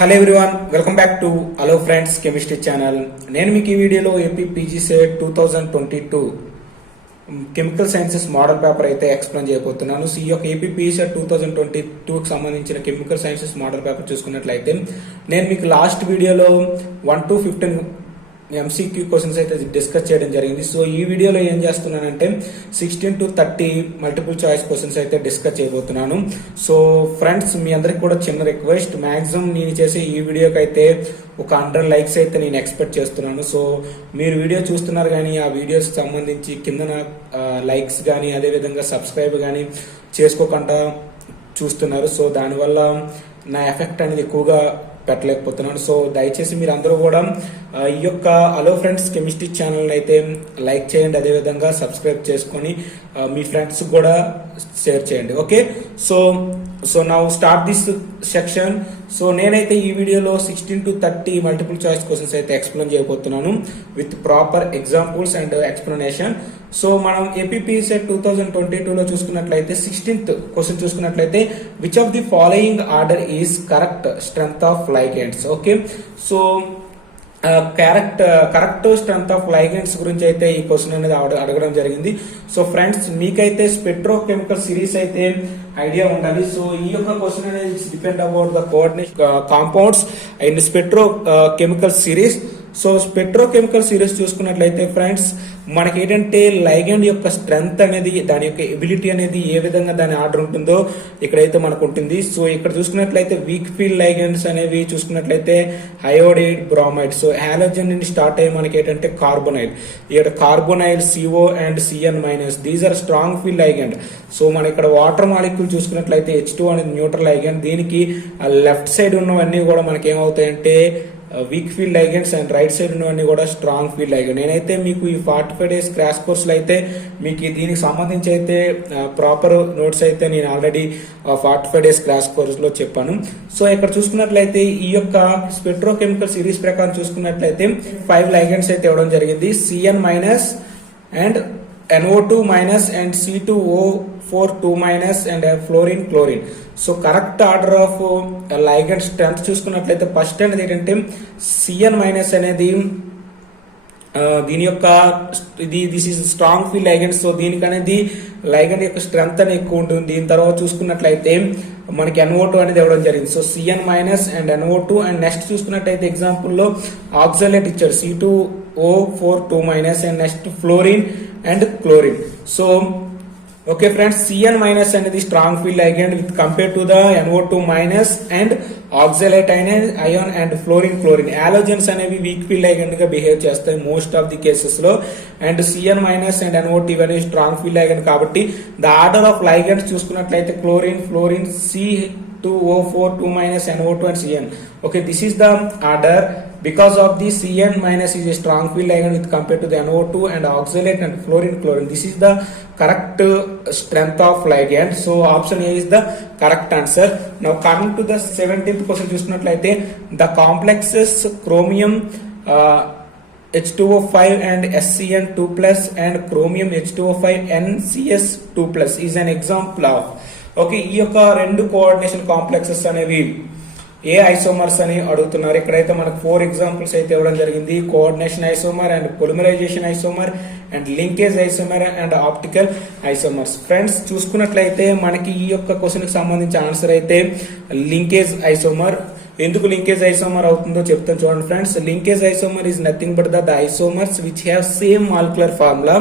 Hello everyone, welcome back to hello friends chemistry channel. నేను మీకు ఈ వీడియోలో AP PG set 2022 chemical sciences model paper అయితే explain చేయబోతున్నాను. సో ఈ యొక్క ఏపీ పీజీ సెట్ 2022కి సంబంధించిన కెమికల్ సైన్సెస్ మోడల్ పేపర్ చూసుకున్నట్లయితే నేను మీకు లాస్ట్ వీడియోలో 1 to 15 ఎంసీక్యూ క్వశ్చన్స్ అయితే డిస్కస్ చేయడం జరిగింది. సో ఈ వీడియోలో ఏం చేస్తున్నానంటే 16 to 30 మల్టిపుల్ చాయిస్ క్వశ్చన్స్ అయితే డిస్కస్ చేయబోతున్నాను. సో ఫ్రెండ్స్, మీ అందరికి కూడా చిన్న రిక్వెస్ట్, మాక్సిమం నేను చేసే ఈ వీడియోకి అయితే ఒక 100 లైక్స్ అయితే నేను ఎక్స్పెక్ట్ చేస్తున్నాను. సో మీరు వీడియో చూస్తున్నారు కానీ ఆ వీడియోస్ సంబంధించి కింద లైక్స్ కానీ అదేవిధంగా సబ్స్క్రైబ్ కానీ చేసుకోకుండా చూస్తున్నారు. సో దానివల్ల నా ఎఫెక్ట్ అనేది ఎక్కువగా పెట్టలేకపోతున్నాను. సో దయచేసి మీరు అందరూ కూడా ఈ యొక్క హలో ఫ్రెండ్స్ కెమిస్ట్రీ ఛానల్ అయితే లైక్ చేయండి, అదేవిధంగా సబ్స్క్రైబ్ చేసుకొని మీ ఫ్రెండ్స్ కూడా షేర్ చేయండి. Okay, so now start this section. So నేనైతే ఈ వీడియోలో 16 to 30 మల్టిపుల్ చాయిస్ క్వశ్చన్స్ అయితే ఎక్స్ప్లెయిన్ చేయబోతున్నాను with proper examples and explanation. So మనం ఏపీపీ సెట్ 2022లో చూసుకున్నట్లయితే 16th క్వశ్చన్ చూసుకున్నట్లయితే which of the following order is correct strength of ligands. Okay, so correct strength of ligands గురించి అయితే ఈ question అనేది అడగడం జరిగింది. సో ఫ్రెండ్స్, మీకైతే స్పెక్ట్రోకెమికల్ సిరీస్ అయితే ఐడియా ఉండాలి. సో ఈ యొక్క క్వశ్చన్ అనేది depend about the coordination compounds and spectrochemical series. So spectrochemical series చూసుకున్నట్లయితే ఫ్రెండ్స్, మనకి ఏంటంటే లైగెండ్ యొక్క స్ట్రెంగ్త్ అనేది, దాని యొక్క ఎబిలిటీ అనేది ఏ విధంగా దాని ఆర్డర్ ఉంటుందో ఇక్కడైతే మనకు ఉంటుంది. సో ఇక్కడ చూసుకున్నట్లయితే వీక్ ఫీల్డ్ లైగెండ్స్ అనేవి చూసుకున్నట్లయితే అయోడైడ్, బ్రోమైడ్. సో హాలోజన్ నుండి స్టార్ట్ అయ్యి మనకి ఏంటంటే కార్బోనైల్, ఇక్కడ carbonyl, CO and CN minus, these are strong field ligand. So మన ఇక్కడ వాటర్ మాలిక్యూల్ చూసుకున్నట్లయితే H2 అనేది న్యూట్రల్ లైగెండ్. దీనికి లెఫ్ట్ సైడ్ ఉన్నవన్నీ కూడా మనకి ఏమవుతాయంటే weak field ligands and right side ఉన్నవన్నీ కూడా స్ట్రాంగ్ ఫీల్డ్ లైగెండ్. నేనైతే మీకు ఈ 45 days క్రాష్ కోర్సులో అయితే మీకు దీనికి సంబంధించి అయితే ప్రాపర్ నోట్స్ అయితే నేను ఆల్రెడీ 45 days క్రాష్ కోర్సులో చెప్పాను. సో ఇక్కడ చూసుకున్నట్లయితే ఈ యొక్క స్పెక్ట్రోకెమికల్ సిరీస్ ప్రకారం చూసుకున్నట్లయితే 5 లైగెండ్స్ అయితే ఇవ్వడం జరిగింది. CN minus and NO2 minus and C2O4 2 minus and fluorine, chlorine. So correct order of ligand strength చూసుకున్నట్లయితే ఫస్ట్ అనేది ఏంటంటే CN మైనస్ అనేది దీని యొక్క this is strong field ligand. So దీనికి అనేది లైగెండ్ యొక్క స్ట్రెంత్ అనేది ఎక్కువ ఉంటుంది. దీని తర్వాత చూసుకున్నట్లయితే మనకి NO2 అనేది ఇవ్వడం జరిగింది. So CN minus and NO2 and next చూసుకున్నట్లయితే ఎగ్జాంపుల్ లో ఆక్సాలేట్ ఇచ్చారు, C2O4 2 minus and next fluorine and chlorine. So okay friends, CN minus అనేది strong field ligand with compare to the NO2 minus and oxalate ion and fluorine, chlorine. Halogens అనేవి weak field ligand గా behave చేస్తాయి most of the cases లో. And CN minus and NO2 ఇవన్నీ strong field ligand కాబట్టి the order of ligands చూసుకున్నట్లయితే chlorine, fluorine, C2O4 2 minus NO2 and CN. Okay, this is the order because of the CN minus is a strong field ligand with compared to the NO2 and oxalate and fluorine, chlorine. This is the correct strength of ligand. So option A is the correct answer. Now coming to the 17th question చూసుకున్నట్లయితే the complexes chromium H2O5 and SCN2 plus and chromium H2O5 NCS2 plus is an example of. Okay, ఈ యొక్క రెండు coordination complexes అనేవి ఏ isomers అని అడుగుతున్నారు. ఇక్కడైతే మనకు 4 examples అయితే ఇవ్వడం జరిగింది. Coordination isomer and polymerisation isomer and linkage isomer and optical isomers. Friends చూసుకున్నట్లయితే మనకి ఈ యొక్క క్వశ్చన్ కి సంబంధించి ఆన్సర్ అయితే లింకేజ్ ఐసోమర్. ఎందుకు లింకేజ్ ఐసోమర్ అవుతుందో చెప్తాను చూడండి friends. Linkage isomer is nothing but the isomers which have same molecular formula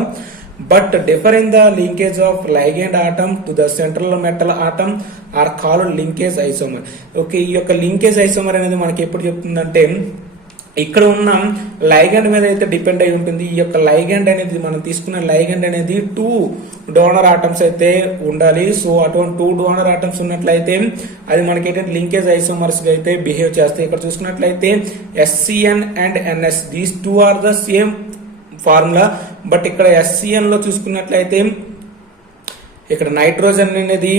but differ in the linkage of ligand atom to the central metal atom are called linkage isomer. Okay, ఈ యొక్క linkage isomer అనేది మనకి ఎప్పుడు చెప్తుందంటే ఇక్కడ ఉన్న ligand మీద అయితే డిపెండ్ అయి ఉంటుంది. ఈ యొక్క లైగండ్ అనేది మనం తీసుకున్న లైగండ్ అనేది 2 డోనర్ ఆటమ్స్ అయితే ఉండాలి. సో అటువంటి 2 డోనర్ ఆటమ్స్ ఉన్నట్లయితే అది మనకి ఏంటంటే లింకేజ్ ఐసోమర్స్ గా అయితే బిహేవ్ చేస్తాయి. ఇక్కడ చూసుకున్నట్లయితే SCN and NS, these 2 are the same formula. But ఇక్కడ SCN లో చూసుకున్నట్లయితే ఇక్కడ నైట్రోజన్ అనేది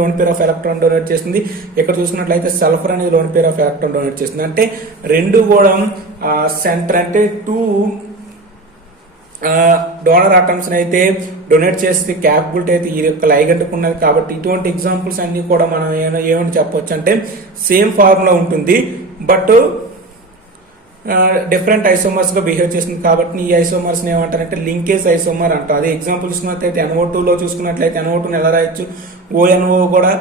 lone pair of electron donate చేస్తుంది. ఇక్కడ చూసుకున్నట్లయితే సల్ఫర్ అనేది lone pair of electron donate చేస్తుంది. అంటే రెండు కూడా సెంటర్ అంటే 2 డోనర్ ఆటమ్స్ అయితే డొనేట్ చేస్తే క్యాపబిలిటీ అయితే ఈ యొక్క లైగెండ్ ఉన్నది. కాబట్టి ఇటువంటి ఎగ్జాంపుల్స్ అన్ని కూడా మనం ఏమని చెప్పొచ్చు అంటే సేమ్ ఫార్ములా ఉంటుంది, బట్ డిఫరెంట్ ఐసోమర్స్ గా బిహేవ్ చేస్తుంది. కాబట్టి ఈ ఐసోమర్స్ ఏమంటారంటే లింకేజ్ ఐసోమర్ అంటారు. అదే ఎగ్జాంపుల్ చూసుకున్నట్లయితే NO2 లో చూసుకున్నట్లయితే NO2 ఎలా రాయొచ్చు, ONO కూడా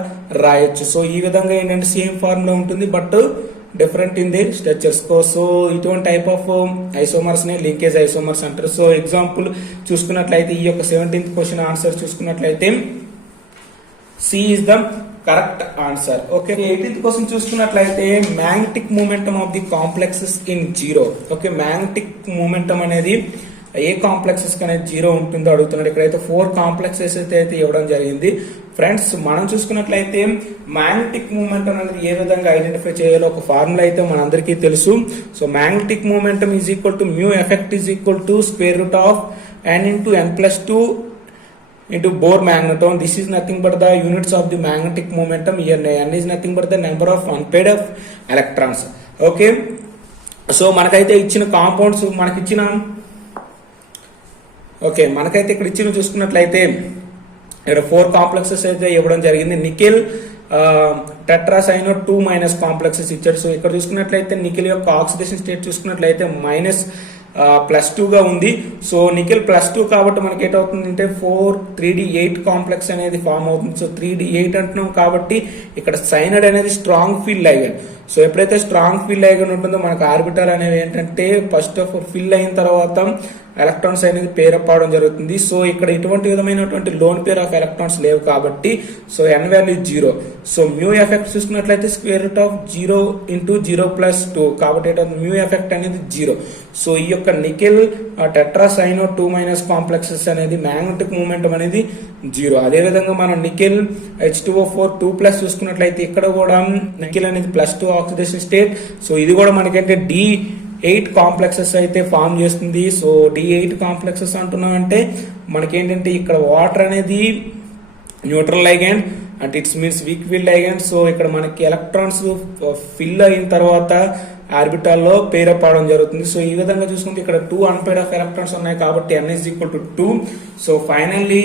రాయొచ్చు. సో ఈ విధంగా ఏంటంటే సేమ్ ఫార్ములా ఉంటుంది, but different in the structures. So ఇటువంటి టైప్ ఆఫ్ ఐసోమర్స్ ని లింకేజ్ ఐసోమర్స్ అంటారు. సో ఎగ్జాంపుల్ చూసుకున్నట్లయితే ఈ యొక్క 17th క్వశ్చన్ ఆన్సర్ చూసుకున్నట్లయితే C is the correct answer. Okay, 18th question చూసుకున్నట్లయితే magnetic momentum of the complexes in zero. Okay, magnetic momentum అనేది ఏ కాంప్లెక్సెస్ అనేది జీరో ఉంటుందో అడుగుతున్నాడు. ఇక్కడైతే 4 కాంప్లెక్సెస్ అయితే ఇవ్వడం జరిగింది. ఫ్రెండ్స్ మనం చూసుకున్నట్లయితే మ్యాగ్నెటిక్ మూమెంటం అనేది ఏ విధంగా ఐడెంటిఫై చేయాలో ఒక ఫార్ములా అయితే మనందరికీ తెలుసు. So magnetic momentum is equal to mu effect is equal to square root of n into n+2 into Bohr magneton. This is nothing but the units of the magnetic momentum. Here n is nothing but the number of unpaired of electrons. Okay, so మనకైతే ఇచ్చిన compounds మనకైతే ఇక్కడ ఇచ్చిన చూసుకున్నట్లయితే ఇక్కడ 4 complexes అయితే ఇవ్వడం జరిగింది. నికెల్ టెట్రాసైనో 2- కాంప్లెక్సెస్ ఇచ్చాడు. సో ఇక్కడ చూసుకున్నట్లయితే నికెల్ యొక్క ఆక్సిడేషన్ స్టేట్ చూసుకున్నట్లయితే -+2 గా ఉంది. సో నికెల్ +2 కాబట్టి మనకి ఏటవుతుంది అంటే 3d8 కాంప్లెక్స్ అనేది ఫామ్ అవుతుంది. సో 3d8 అంటున్నాం కాబట్టి ఇక్కడ సైనైడ్ అనేది స్ట్రాంగ్ ఫీల్డ్ లైగండ్. సో ఎప్పుడైతే స్ట్రాంగ్ ఫీల్డ్ లైగండ్ ఉంటుందో మనకు ఆర్బిటాల్ అనేవి ఏంటంటే ఫస్ట్ ఆఫ్ ఫిల్ అయిన తర్వాత ఎలక్ట్రాన్స్ అనేది పేర్ అప్ అవడం జరుగుతుంది. సో ఇక్కడ ఎటువంటి విధమైనటువంటి లోన్ పేర్ ఆఫ్ ఎలక్ట్రాన్స్ లేవు కాబట్టి so n value 0. So mu effect చూసుకున్నట్లయితే స్క్వేర్ రూట్ ఆఫ్ 0 into 0+2 కాబట్టి మ్యూ ఎఫెక్ట్ అనేది 0. సో ఈ యొక్క నికెల్ టెట్రాసైనో 2- కాంప్లెక్సెస్ అనేది మ్యాగ్నెటిక్ మూమెంటం అనేది 0. అదే విధంగా మనం నికెల్ H2O4 2+ చూసుకున్నట్లయితే ఇక్కడ కూడా నికెల్ అనేది +2 ఆక్సిడేషన్ స్టేట్. సో ఇది కూడా మనకంటే D8 కాంప్లెక్సెస్ అయితే ఫామ్ చేస్తుంది. సో D8 కాంప్లెక్సెస్ అంటున్నామంటే మనకేంటంటే ఇక్కడ వాటర్ అనేది న్యూట్రల్ లైగండ్ అంటే it's means week field ligand. So ఇక్కడ మనకి ఎలక్ట్రాన్స్ ఫిల్ అయిన తర్వాత ఆర్బిటాల్లో పేర్ అప్ అవడం జరుగుతుంది. సో ఈ విధంగా చూసుకుంటే ఇక్కడ 2 అన్పేర్డ్ ఆఫ్ ఎలక్ట్రాన్స్ ఉన్నాయి కాబట్టి n is equal to 2. So finally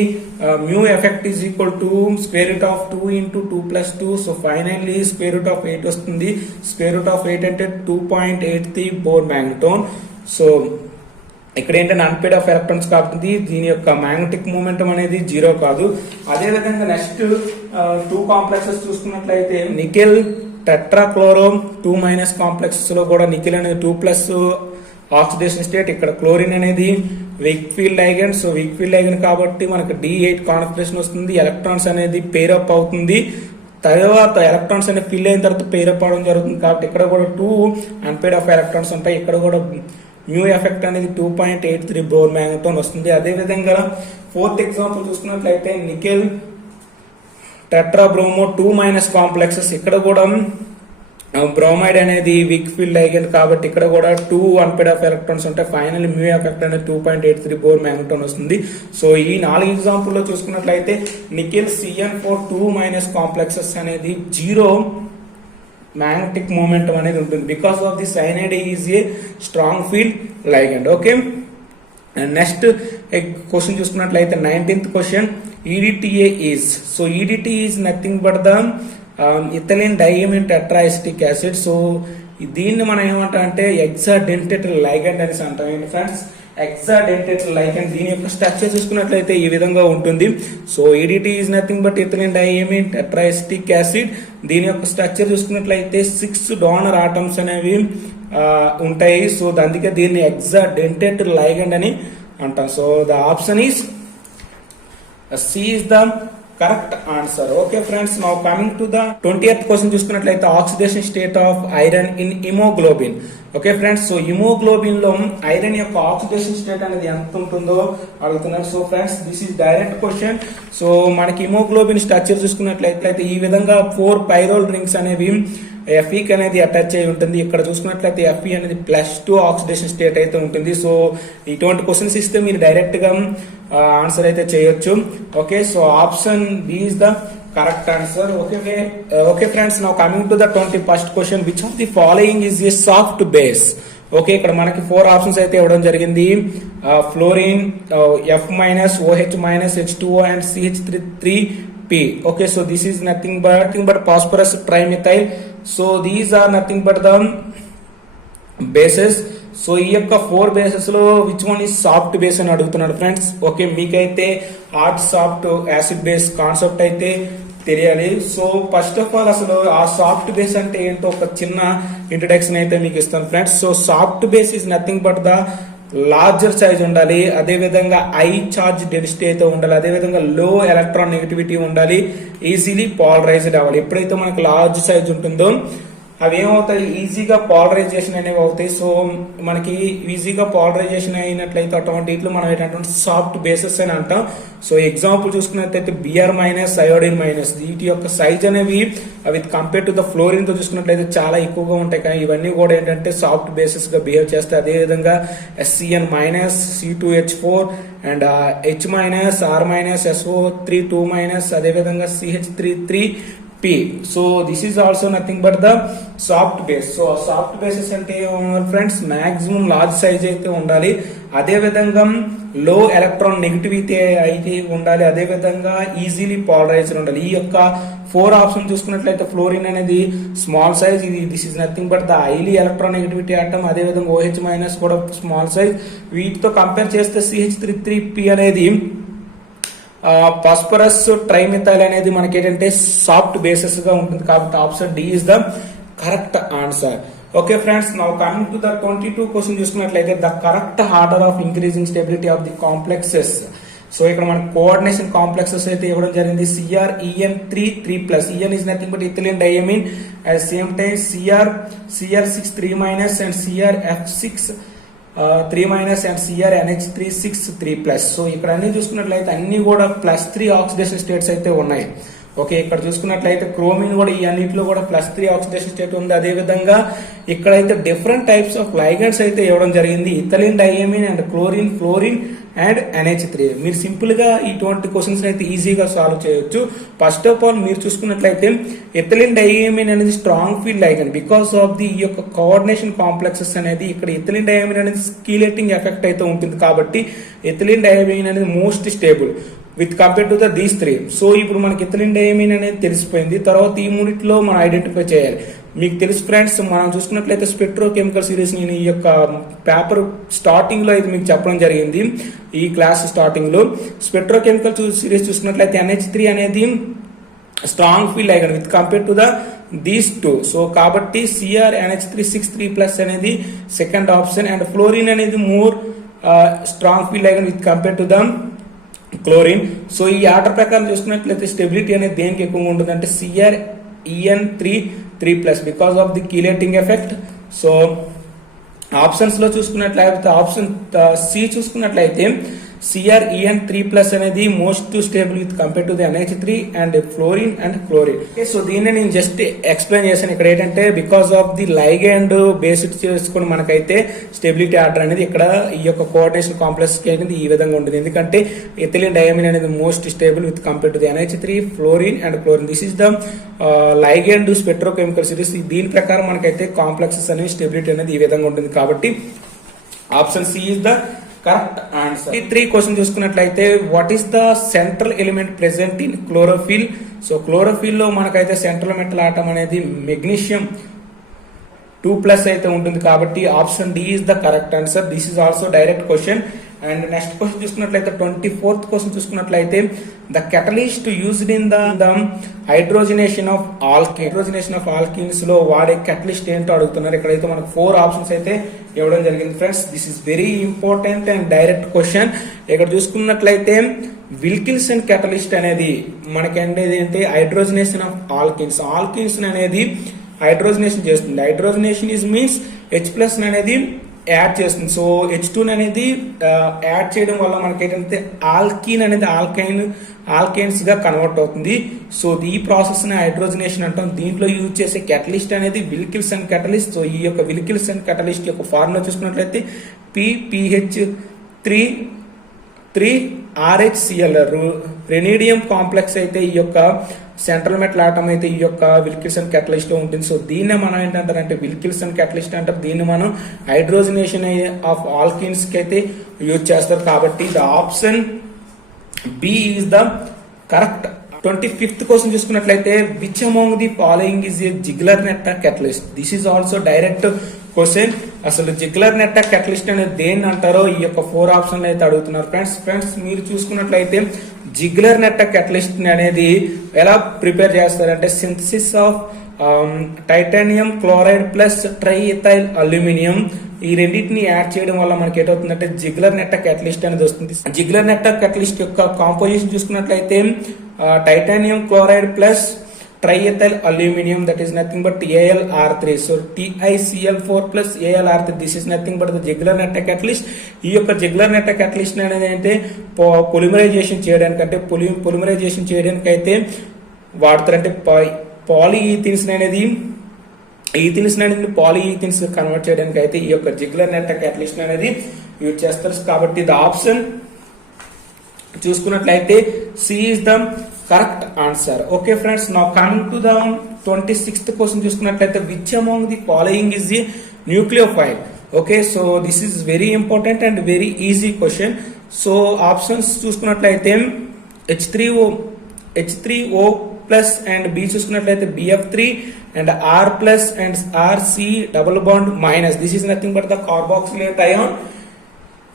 mu effect is equal to square root of 2 into 2+2. So finally square root of 8 వస్తుంది. స్క్వేర్ రూట్ ఆఫ్ 8 అంటే 2.83 బోర్ మ్యాగ్నెటోన్. సో ఇక్కడ ఏంటంటే అన్పేర్డ్ ఆఫ్ ఎలక్ట్రాన్స్ కాబట్టి దీని యొక్క magnetic momentum అనేది 0 కాదు. అదే విధంగా నెక్స్ట్ 2 కాంప్లెక్సెస్ చూసుకున్నట్లయితే నికెల్ టెట్రాక్లోరో 2- కాంప్లెక్సెస్ లో కూడా నికెల్ అనేది 2+ ఆక్సిడేషన్ స్టేట్. ఇక్కడ క్లోరిన్ అనేది week field ligand. So weak field ligand కాబట్టి మనకు D8 కాన్ఫిగరేషన్ వస్తుంది. ఎలక్ట్రాన్స్ అనేది పేర్ అప్ అవుతుంది. తర్వాత ఎలక్ట్రాన్స్ అనేది ఫిల్ అయిన తర్వాత పేర్ అప్ అవడం జరుగుతుంది కాబట్టి ఇక్కడ కూడా 2 అన్పేర్డ్ ఆఫ్ ఎలక్ట్రాన్స్ ఉంటాయి. ఇక్కడ కూడా మ్యూ ఎఫెక్ట్ అనేది 2.83 బోర్ మ్యాగ్నెటోన్ వస్తుంది. అదే విధంగా 4th ఎగ్జాంపుల్ చూసుకున్నట్లయితే నికెల్ టెట్రాబ్రోమో 2- కాంప్లెక్సెస్. ఇక్కడ కూడా బ్రోమైడ్ అనేది వీక్ ఫీల్డ్ లైగండ్ కాబట్టి ఇక్కడ కూడా 2 అన్పేర్డ్ ఆఫ్ ఎలక్ట్రాన్స్ ఉంటాయి. ఫైనల్ మ్యూ ఎఫెక్ట్ అనేది 2.83 బోర్ మ్యాగ్నెటోన్ వస్తుంది. సో ఈ 4 ఎగ్జాంపుల్ లో చూసుకున్నట్లయితే నికెల్ CN4 2- కాంప్లెక్సెస్ అనేది 0 మ్యాగ్నెటిక్ మూమెంటం అనేది ఉంటుంది because of the cyanide is a strong field ligand. Okay, next question చూసుకున్నట్లయితే 19th question EDTA is. So EDTA is nothing but the ethylene diamine tetraacetic acid. So దీన్ని మనం ఏమంటాం అంటే ఎగ్జాడెంటెడ్ ligand అనేసి అంటాం. ఏంటి ఫ్రెండ్స్, ఎగ్జాడెంటెడ్ లైగండ్. దీని యొక్క స్ట్రక్చర్ చూసుకున్నట్లయితే ఈ విధంగా ఉంటుంది. So EDTA is nothing but ethylene diamine tetraacetic acid. దీని యొక్క స్ట్రక్చర్ చూసుకున్నట్లయితే 6 డోనర్ ఆటమ్స్ అనేవి ఉంటాయి. సో అందుకే దీన్ని ఎగ్జాడెంటెడ్ లైగండ్ అని అంటాం. So the option is C is the correct answer. Okay friends, now coming to the 20th question చూసుకున్నట్లయితే oxidation state of iron in haemoglobin. Okay friends, so haemoglobin లో iron యొక్క oxidation state అనేది ఎంత ఉంటుందో అడుగుతున్నారు. So friends, this is direct question. So మనకి haemoglobin structure చూసుకున్నట్లయితే ఈ విధంగా 4 పైరోల్ రింగ్స్ అనేవి Fe అనేది అటాచ్ అయి ఉంటుంది. ఇక్కడ చూసుకున్నట్లయితే Fe అనేది +2 ఆక్సిడేషన్ స్టేట్ అయితే ఉంటుంది. సో ఇటువంటి క్వశ్చన్స్ ఇస్తే మీరు డైరెక్ట్ గా ఆన్సర్ అయితే చేయొచ్చు. Okay, so option B is the correct answer. Okay friends, now coming to the 21st question. Which of the following is a soft base. Okay, ఇక్కడ మనకి 4 ఆప్షన్స్ అయితే ఇవ్వడం జరిగింది. Fluorine, F- OH- H2O and CH3P. Okay, so this is nothing but phosphorus trimethyl. So these are nothing but the bases. So ఈ యొక్క 4 bases లో which one is soft base అని అడుగుతున్నాడు ఫ్రెండ్స్. ఓకే, మీకైతే hard soft acid base concept అయితే తెలియాలి. So first of all అసలు ఆ సాఫ్ట్ బేస్ అంటే ఏంటో ఒక చిన్న ఇంట్రడక్షన్ అయితే మీకు ఇస్తాను friends. So soft base is nothing but the larger size ఉండాలి, అదే విధంగా హై చార్జ్ డెన్సిటీ అయితే ఉండాలి, అదే విధంగా లో ఎలక్ట్రాన్ నెగటివిటీ ఉండాలి, ఈజీలీ పాలరైజ్డ్ అవ్వాలి. ఎప్పుడైతే మనకు లార్జ్ సైజ్ ఉంటుందో అవి ఏమవుతాయి, ఈజీగా పాలరైజేషన్ అనేవి అవుతాయి. సో మనకి ఈజీగా పాలరైజేషన్ అయినట్లయితే అటువంటి ఇట్లు మనం ఏంటంటే సాఫ్ట్ బేసెస్ అని అంటాం. సో ఎగ్జాంపుల్ చూసుకున్నట్లయితే Br-, అయోడిన్-, వీటి యొక్క సైజ్ అనేవి with compare to the fluorine తో చూసుకున్నట్లయితే చాలా ఎక్కువగా ఉంటాయి. కానీ ఇవన్నీ కూడా ఏంటంటే సాఫ్ట్ బేసెస్ గా బిహేవ్ చేస్తాయి. అదే విధంగా SCN-, C2H4 and H-, R-, SO3 2-, అదే విధంగా CH3P. So this is also nothing but the soft base. So soft bases అంటే ఫ్రెండ్స్ మాక్సిమం లార్జ్ సైజ్ అయితే ఉండాలి, అదే విధంగా లో ఎలక్ట్రాన్ నెగిటివిటీ అయితే ఉండాలి, అదే విధంగా ఈజీలీ పాలరైజ్డ్ ఉండాలి. ఈ యొక్క 4 ఆప్షన్ చూసుకున్నట్లయితే ఫ్లోరిన్ అనేది స్మాల్ సైజ్, ఇది this is nothing but the highly electron negativity atom, అదే విధంగా OH- కూడా స్మాల్ సైజ్. వీటితో కంపేర్ చేస్తే CH3P అనేది ఫాస్ఫరస్ ట్రైమిథైల్ అనేది మనకి ఏంటంటే సాఫ్ట్ బేసెస్ గా ఉంటుంది. కాబట్టి option D is the correct answer. Okay friends, now coming to the 22 question చూసుకున్నట్లయితే the correct order of increasing stability of the complexes. So ఇక్కడ మనకి కోఆర్డినేషన్ కాంప్లెక్సెస్ అయితే ఇవ్వడం జరిగింది. CrEn3+. En is nothing but ethylene diamine. At the same time Cr6 3- and CrF6 3- and CrNH3 6 3+. So ఇక్కడ అన్ని చూసుకున్నట్లయితే అన్ని కూడా +3 ఆక్సిడేషన్ స్టేట్స్ అయితే ఉన్నాయి. ఓకే, ఇక్కడ చూసుకున్నట్లయితే క్రోమిన్ కూడా ఈ అన్నింటిలో కూడా +3 ఆక్సిడేషన్ స్టేట్ ఉంది. అదే విధంగా ఇక్కడైతే డిఫరెంట్ టైప్స్ ఆఫ్ లైగండ్స్ అయితే ఇవ్వడం జరిగింది. Ethylene diamine and chlorine, fluorine and NH3. మీరు సింపుల్ గా ఇటువంటి క్వశ్చన్స్ అయితే ఈజీగా సాల్వ్ చేయొచ్చు. ఫస్ట్ ఆఫ్ ఆల్ మీరు చూసుకున్నట్లయితే ఇథిలిన్ డైయమిన్ అనేది strong field ligand because of the ఈ యొక్క కోఆర్డినేషన్ కాంప్లెక్సెస్ అనేది ఇక్కడ ఇథిలిన్ డైయమిన్ అనేది స్కీలేటింగ్ ఎఫెక్ట్ అయితే ఉంటుంది. కాబట్టి ఇథిలిన్ డైయమిన్ అనేది most stable with compare to the these 3. So ఇప్పుడు మనకి ఇథిలిన్ డైయమిన్ అనేది తెలిసిపోయింది. తర్వాత ఈ మూడిట్లో మనం ఐడెంటిఫై చేయాలి. మీకు తెలుసు ఫ్రెండ్స్, మనం చూసుకున్నట్లయితే స్పెక్ట్రోకెమికల్ సిరీస్ నేను ఈ యొక్క పేపర్ స్టార్టింగ్ లో అయితే మీకు చెప్పడం జరిగింది. ఈ క్లాస్ స్టార్టింగ్ లో స్పెక్ట్రోకెమికల్ సిరీస్ చూసుకున్నట్లయితే NH3 అనేది strong field ligand with compare to the these 2. So కాబట్టి CrNH3 6 3+ అనేది సెకండ్ ఆప్షన్. అండ్ ఫ్లోరిన్ అనేది more strong field ligand with compare to the chlorine. So ఈ ఆర్డర్ ప్రకారం చూసుకున్నట్లయితే స్టెబిలిటీ అనేది దేనికి ఎక్కువగా ఉంటుంది అంటే CrEn3+ because of the chelating effect. So options లో చూసుకున్నట్లయితే ఆప్షన్ సి చూసుకున్నట్లయితే CrEn3+ అనేది most stable with compare to the NH3 and fluorine and chlorine. So దీన్ని నేను జస్ట్ ఎక్స్ప్లెయిన్ చేశాను. ఇక్కడ ఏంటంటే because of the ligand based చేసుకుని మనకైతే స్టెబిలిటీ ఆర్డర్ అనేది ఇక్కడ ఈ యొక్క కోఆర్డినేషన్ కాంప్లెక్స్ అనేది ఈ విధంగా ఉంటుంది. ఎందుకంటే ఇథిలిన్ డైయమిన్ అనేది most stable with compare to the NH3, fluorine and chlorine. This is the ligand spectrochemical series. దీని ప్రకారం మనకైతే కాంప్లెక్సెస్ అనేవి స్టెబిలిటీ అనేది ఈ విధంగా ఉంటుంది. కాబట్టి option c is the correct answer. 3 question చూసుకున్నట్లయితే what is the central element present in chlorophyll. So chlorophyll లో మనకైతే సెంట్రల్ మెటల్ ఆటం అనేది మెగ్నీషియం 2+ అయితే ఉంటుంది. కాబట్టి option D is the correct answer. This is also direct question. And next question చూసుకున్నట్లయితే 24th question చూసుకున్నట్లయితే the catalyst used in the hydrogenation of alkenes లో వాడే కెటలిస్ట్ ఏంటో అడుగుతున్నారు. ఇక్కడైతే మనకు 4 ఆప్షన్స్ అయితే ఇవ్వడం జరిగింది friends. This is very important and direct question. ఇక్కడ చూసుకున్నట్లయితే విల్కిన్సన్ కెటలిస్ట్ అనేది మనకి ఏంటి హైడ్రోజనేషన్ ఆఫ్ ఆల్కీన్స్ అనేది హైడ్రోజనేషన్ చేస్తుంది. హైడ్రోజనేషన్ ఇస్ మీన్స్ H+ అనేది యాడ్ చేస్తుంది. సో H2 అనేది యాడ్ చేయడం వల్ల మనకి ఏంటంటే ఆల్కీన్ అనేది ఆల్కైన్స్ గా కన్వర్ట్ అవుతుంది. సో ఈ ప్రాసెస్ ని హైడ్రోజనేషన్ అంటాం. దీంట్లో యూజ్ చేసే కెటలిస్ట్ అనేది విల్కిన్సన్ కెటలిస్ట్. సో ఈ యొక్క విల్కిన్సన్ కెటలిస్ట్ యొక్క ఫార్ములా చూసుకున్నట్లయితే PPH3RHCl రెనీడియం కాంప్లెక్స్ అయితే ఈ యొక్క సెంట్రల్ మెటల్ ఆటం అయితే ఈ యొక్క విల్కిన్సన్ క్యాటలిస్ట్ లో ఉంటుంది. సో దీన్నే మనం ఏంటంటారంటే విల్కిన్సన్ క్యాటలిస్ట్ అంటారు. దీన్ని మనం హైడ్రోజనేషన్ ఆఫ్ ఆల్కిన్స్ కి అయితే యూజ్ చేస్తారు. కాబట్టి the option b is the correct. 25th question చూసుకున్నట్లయితే which among the following is a Ziegler Natta catalyst. This is also direct question. అసలు జిగ్లర్ నెట్టా క్యాటలిస్ట్ అనేది దేన్ని అంటారో ఈ యొక్క 4 ఆప్షన్లు అయితే అడుగుతున్నారు ఫ్రెండ్స్. మీరు చూసుకున్నట్లయితే జిగ్లర్ నెట్టా క్యాటలిస్ట్ అనేది ఎలా ప్రిపేర్ చేస్తారంటే synthesis of titanium chloride plus triethyl aluminium ఈ రెండింటిని యాడ్ చేయడం వల్ల మనకి ఏటవుతుందంటే జిగ్లర్ నెట్టా క్యాటలిస్ట్ అనేది వస్తుంది. జిగ్లర్ నెట్టా క్యాటలిస్ట్ యొక్క కాంపోజిషన్ చూసుకున్నట్లయితే titanium chloride plus triethyl aluminium, that is nothing but AlR3. so TiCl4 plus AlR3, this is nothing but the Ziegler Natta catalyst. ఈ యొక్క జిగ్లర్ నెట్టా క్యాటలిస్ట్ అనేది అంటే polymerisation చేయడానికి అంటే పొలిమరైజేషన్ చేయడానికి అయితే వాడతారంటే పాలీఈథిన్స్ అనేది పాలీఈథిన్స్ కన్వర్ట్ చేయడానికి అయితే ఈ యొక్క జిగ్లర్ నెట్టా క్యాటలిస్ట్ అనేది యూజ్ చేస్తారు. కాబట్టి ద ఆప్షన్ చూసుకున్నట్లయితే C is the correct answer. Okay friends, now coming to the 26th question చూసుకున్నట్లయితే which among the following is the nucleophile. Okay, so this is very important and very easy question. So options చూసుకున్నట్లయితే H3O plus and b చూసుకున్నట్లయితే BF3 and R plus and RC double bond minus, this is nothing but the carboxylate ion.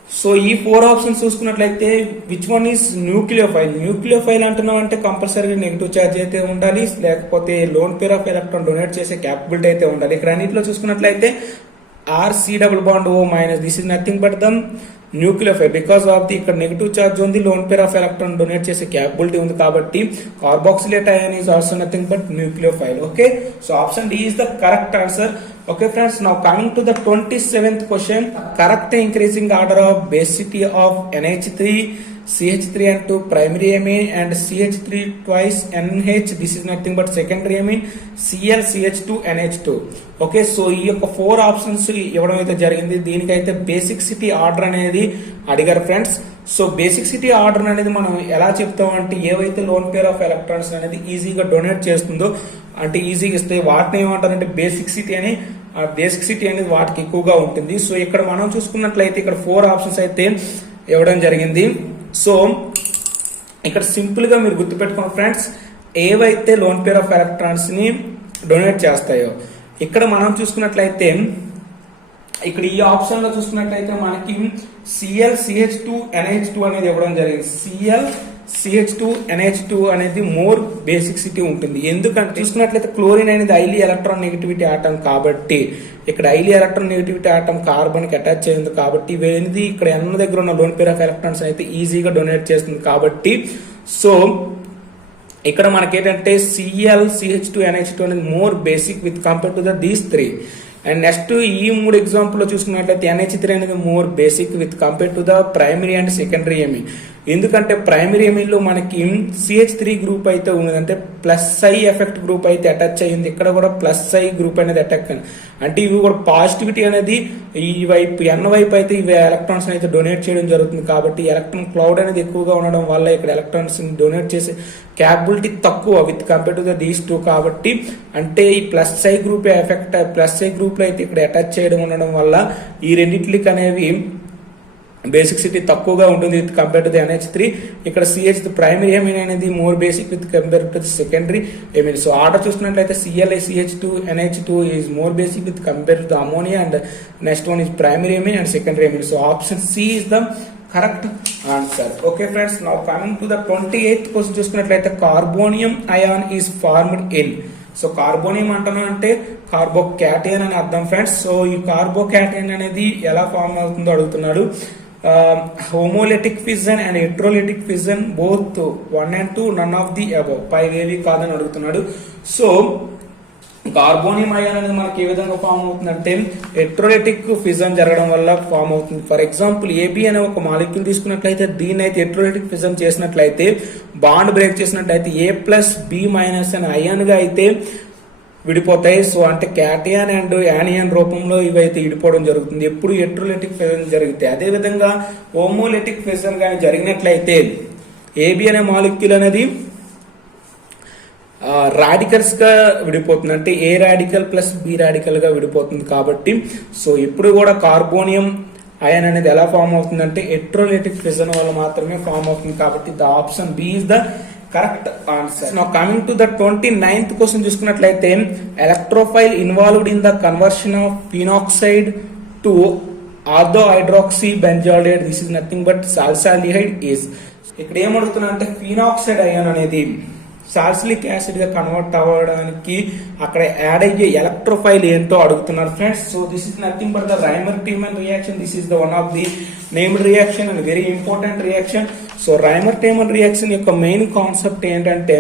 So ఈ 4 options చూసుకున్నట్లయితే which one is nucleophile. Nucleophile అంటున్నాం అంటే compulsory negative charge అయితే ఉండాలి, లేకపోతే lone pair of electron donate చేసే capability అయితే ఉండాలి. ఇక్కడ అన్నింటిలో చూసుకున్నట్లయితే RC double bond O minus, this is nothing but the nucleophile. Because of the ఇక్కడ నెగిటివ్ ఛార్జ్ ఉంది, lone pair of electron donate చేసే క్యాపబిలిటీ ఉంది, కాబట్టి carboxylate ion is also nothing but nucleophile. Okay, so option D is the correct answer. Okay friends, now coming to the 27th question, correct increasing order of basicity of NH3, CH3 and 2 primary amine and CH3 twice NH, this is nothing but secondary amine, Cl CH2 NH2. Okay, so ఈ యొక్క 4 options ఇవ్వడం అయితే జరిగింది. దీనికైతే basic city order అనేది అడిగారు friends. So basic city order అనేది మనం ఎలా చెప్తాం అంటే ఏవైతే లోన్ పేర్ ఆఫ్ ఎలక్ట్రాన్స్ అనేది ఈజీగా డొనేట్ చేస్తుందో అంటే ఈజీగా ఇస్తే వాటిని ఏమంటారంటే బేసిక్ సిటీ అని. బేసిక్ సిటీ అనేది వాటికి ఎక్కువగా ఉంటుంది. సో ఇక్కడ మనం చూసుకున్నట్లయితే ఇక్కడ 4 ఆప్షన్స్ అయితే ఇవ్వడం జరిగింది. సో ఇక్కడ సింపుల్ గా మీరు గుర్తుపెట్టుకోండి ఫ్రెండ్స్, ఏవైతే లోన్ పేర్ ఆఫ్ ఎలక్ట్రాన్స్ ని డొనేట్ చేస్తాయో ఇక్కడ మనం చూసుకున్నట్లయితే ఇక్కడ ఈ ఆప్షన్ లో చూసుకున్నట్లయితే మనకి Cl CH2 NH2 అనేది ఇవ్వడం జరిగింది. Cl CH2 NH2 అనేది మోర్ బేసిక్ సిటీ ఉంటుంది. ఎందుకంటే చూసుకున్నట్లయితే క్లోరిన్ అనేది హైలీ ఎలక్ట్రాన్ నెగిటివిటీ ఆటం, కాబట్టి ఇక్కడ highly electron negativity atom carbon కి అటాచ్ అయింది, కాబట్టి ఇవేది ఇక్కడ N దగ్గర ఉన్న లోన్ పేర్ ఆఫ్ ఎలక్ట్రాన్స్ అయితే ఈజీగా డొనేట్ చేస్తుంది. కాబట్టి సో ఇక్కడ మనకి ఏంటంటే Cl CH2 NH2 అనేది more basic with compare to the these 3. And next ఈ 3 ఎగ్జాంపుల్ లో చూసుకున్నట్లయితే NH3 అనేది more basic with compare to the primary and secondary amine. ఎందుకంటే ప్రైమరీ ఎమిన్ లో మనకి CH3 గ్రూప్ అయితే ఉంది, అంటే ప్లస్ ఐ ఎఫెక్ట్ గ్రూప్ అయితే అటాచ్ అయ్యింది. ఇక్కడ కూడా ప్లస్ ఐ గ్రూప్ అనేది అటాక్ అయింది, అంటే ఇవి కూడా పాజిటివిటీ అనేది ఈ వైపు N వైపు అయితే ఇవి ఎలక్ట్రాన్స్ అయితే డొనేట్ చేయడం జరుగుతుంది. కాబట్టి ఎలక్ట్రాన్ క్లౌడ్ అనేది ఎక్కువగా ఉండడం వల్ల ఇక్కడ ఎలక్ట్రాన్స్ డొనేట్ చేసే క్యాపబిలిటీ తక్కువ with compare to the these 2. కాబట్టి అంటే ఈ plus I group effect plus I group లో అయితే ఇక్కడ అటాచ్ చేయడం ఉండడం వల్ల ఈ రెండిట్లకి అనేవి బేసిక్ సిటీ తక్కువగా ఉంటుంది with compare to the NH3. ఇక్కడ CH ప్రైమరీ ఎమిన్ అనేది more basic with compare to the secondary amine. So order చూసుకున్నట్లయితే Cl CH2 NH2 is more basic with compare to ammonia and next one is primary amine and secondary amine. So option c is the correct answer. Okay friends, now coming to the 28th question చూసుకున్నట్లయితే carbonium ion is formed in. So carbonium అంటున్నా అంటే కార్బోక్యాటయన్ అని అర్థం friends. So ఈ కార్బోక్యాటయన్ అనేది ఎలా form అవుతుందో అడుగుతున్నాడు. Homolytic fission and heterolytic fission both 1 and 2, none of the above, పైవేవి కాదని అడుగుతున్నాడు. సో కార్బోనియం అయాన్ అనేది మనకి ఏ విధంగా ఫామ్ అవుతుందంటే హెట్రోలిటిక్ ఫిజన్ జరగడం వల్ల ఫామ్ అవుతుంది. ఫర్ ఎగ్జాంపుల్ AB అనే ఒక మాలిక్యూల్ తీసుకున్నట్లయితే దీన్ని అయితే హెట్రోలిటిక్ ఫిజన్ చేసినట్లయితే బాండ్ బ్రేక్ చేసినట్లయితే A+B- అనే అయాన్ గా అయితే విడిపోతాయి. సో అంటే క్యాటయాన్ అండ్ యానియన్ రూపంలో ఇవైతే విడిపోవడం జరుగుతుంది ఎప్పుడు హెట్రోలిటిక్ ఫిజన్ జరిగితే. అదే విధంగా హోమోలిటిక్ ఫిజన్ కానీ జరిగినట్లయితే AB అనే మాలిక్యూల్ అనేది రాడికల్స్ గా విడిపోతుంది, అంటే ఏ రాడికల్ ప్లస్ బి రాడికల్ గా విడిపోతుంది. కాబట్టి సో ఇప్పుడు కూడా కార్బోనియం అయాన్ అనేది ఎలా ఫామ్ అవుతుందంటే ఎలక్ట్రోలైటిక్ ఫిజన్ వల్ల మాత్రమే ఫామ్ అవుతుంది. కాబట్టి the option B is the correct answer. Now coming to the 29th question చూసుకున్నట్లయితే electrophile involved in the conversion of phenoxide to ortho hydroxy benzaldehyde, this is nothing but salicylaldehyde is. ఇక్కడ ఏమడుగుతున్నా అంటే phenoxide ion అనేది salicylic acid గా convert అవ్వడానికి అక్కడ add అయ్యే electrophile ఏంటో అడుగుతున్నారు friends. So this is nothing but the Reimer Tiemann reaction. This is the one of the named reaction and very important reaction. So Reimer Tiemann reaction యొక్క main concept ఏంటంటే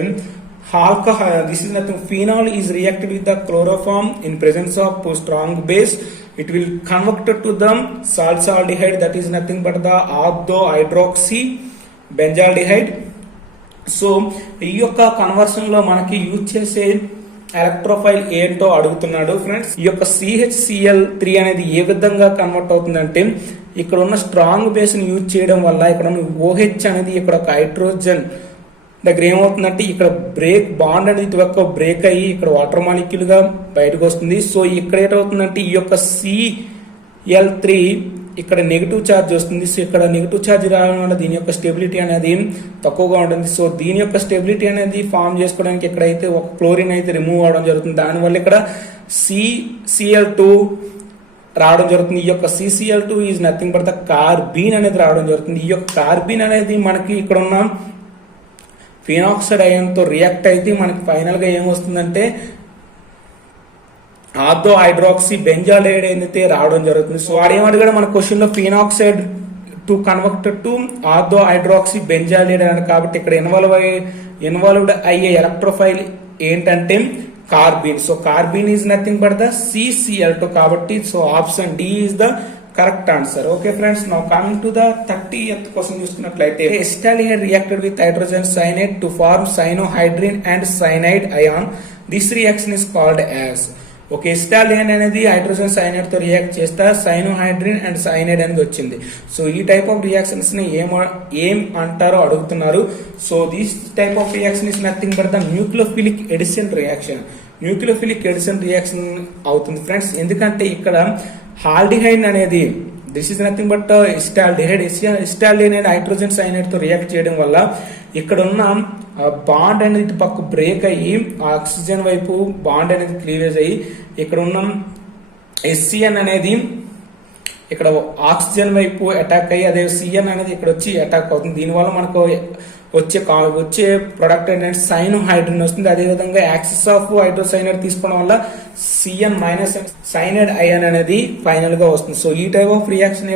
this is nothing, phenol is reacted with the chloroform in presence of strong base. It will convert to the salsaldehyde, that is nothing but the ortho hydroxy benzaldehyde. So ఈ యొక్క conversion లో మనకి use చేసే electrophile ఏంటో అడుగుతున్నాడు friends. ఈ యొక్క CHCl3 అనేది ఏ విధంగా కన్వర్ట్ అవుతుందంటే ఇక్కడ ఉన్న స్ట్రాంగ్ బేస్ ని యూజ్ చేయడం వల్ల ఇక్కడ ఉన్న OH అనేది ఇక్కడ ఒక హైడ్రోజన్ దగ్గర ఏమవుతుందంటే ఇక్కడ బ్రేక్ బాండ్ అనేది ఒక బ్రేక్ అయ్యి ఇక్కడ వాటర్ మాలిక్యూల్ గా బయటకు వస్తుంది. సో ఇక్కడ ఏమవుతుందంటే ఈ యొక్క CL3 ఇక్కడ నెగిటివ్ ఛార్జ్ వస్తుంది. సో ఇక్కడ నెగిటివ్ ఛార్జ్ రావడం వల్ల దీని యొక్క స్టెబిలిటీ అనేది తక్కువగా ఉంటుంది. సో దీని యొక్క స్టెబిలిటీ అనేది ఫామ్ చేసుకోవడానికి ఎక్కడైతే ఒక క్లోరిన్ అయితే రిమూవ్ అవడం జరుగుతుంది, దానివల్ల ఇక్కడ CCl2 రావడం జరుగుతుంది. ఈ యొక్క CCl2 is nothing but the carbene అనేది రావడం జరుగుతుంది. ఈ యొక్క కార్బీన్ అనేది మనకి ఇక్కడ ఉన్న ఫినాక్సైడ్ అయాన్ తో రియాక్ట్ అయితే మనకి ఫైనల్ గా ఏమొస్తుందంటే ఆర్థో హైడ్రాక్సీ బెంజాల్డైడ్ అయితే రావడం జరుగుతుంది. సో వాడేమడిగాడు మన క్వశ్చన్ లో phenoxide to converted to ortho hydroxy benzaldehyde అని. కాబట్టి ఇక్కడ ఇన్వాల్వ్డ్ అయ్యే ఎలక్ట్రోఫైల్ ఏంటంటే carbene. So carbene is nothing but the CCl2. కాబట్టి so option d is the correct answer. Okay friends, now coming to the 30th question చూసుకున్నట్లయితే acetaldehyde reacted with hydrogen cyanide to form cyanohydrin and cyanide ion. This reaction is called as. Okay, acetaldehyde అనేది hydrogen cyanide తో react చేస్తే cyanohydrin and cyanide అనేది వచ్చింది. So ఈ type of reactions ని ఏం అంటారో అడుగుతున్నారు. So this type of reaction is nothing but the nucleophilic addition reaction. Nucleophilic addition reaction అవుతుంది ఫ్రెండ్స్, ఎందుకంటే ఇక్కడ హాల్డిహైడ్ అనేది this is nothing but acetaldehyde. Acetaldehyde అనేది హైడ్రోజన్ సైనైడ్ తో రియాక్ట్ చేయడం వల్ల ఇక్కడ ఉన్న బాండ్ అనేది ఇటు పక్క బ్రేక్ అయ్యి ఆక్సిజన్ వైపు బాండ్ అనేది క్లీవేజ్ అయ్యి ఇక్కడ ఉన్న SCN అనేది ఇక్కడ ఆక్సిజన్ వైపు అటాక్ అయ్యి అదే CN అనేది ఇక్కడ వచ్చి అటాక్ అవుతుంది. దీనివల్ల మనకు వచ్చే ప్రొడక్ట్ ఏంటంటే సైనోహైడ్రిన్ వస్తుంది. అదేవిధంగా యాక్సిస్ ఆఫ్ హైడ్రోసైనైడ్ తీసుకోవడం వల్ల CN మైనస్ సైనైడ్ అయాన్ అనేది ఫైనల్ గా వస్తుంది. సో ఈ టైప్ ఆఫ్ రియాక్షన్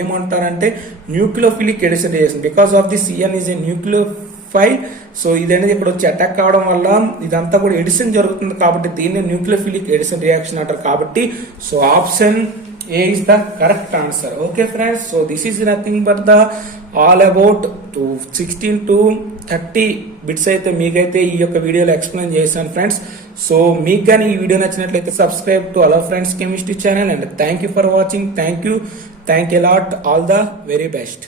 ఏమంటారంటే nucleophilic addition reaction. Because of the CN is a nucleophile. So ఇది అనేది ఇక్కడ వచ్చి అటాక్ కావడం వల్ల ఇదంతా కూడా ఎడిషన్ జరుగుతుంది. కాబట్టి దీన్ని న్యూక్లియోఫిలిక్ ఎడిషన్ రియాక్షన్ అంటారు. కాబట్టి so option A is the correct answer. Okay friends, so this is nothing but the all about 16 to 30 bits అయితే మీకైతే ఈ యొక్క వీడియోలో ఎక్స్ప్లెయిన్ చేశాను ఫ్రెండ్స్. సో మీకు కానీ ఈ వీడియో నచ్చినట్లయితే సబ్స్క్రైబ్ టు అలర్ friends chemistry channel and thank you for watching. Thank you lot. All the very best.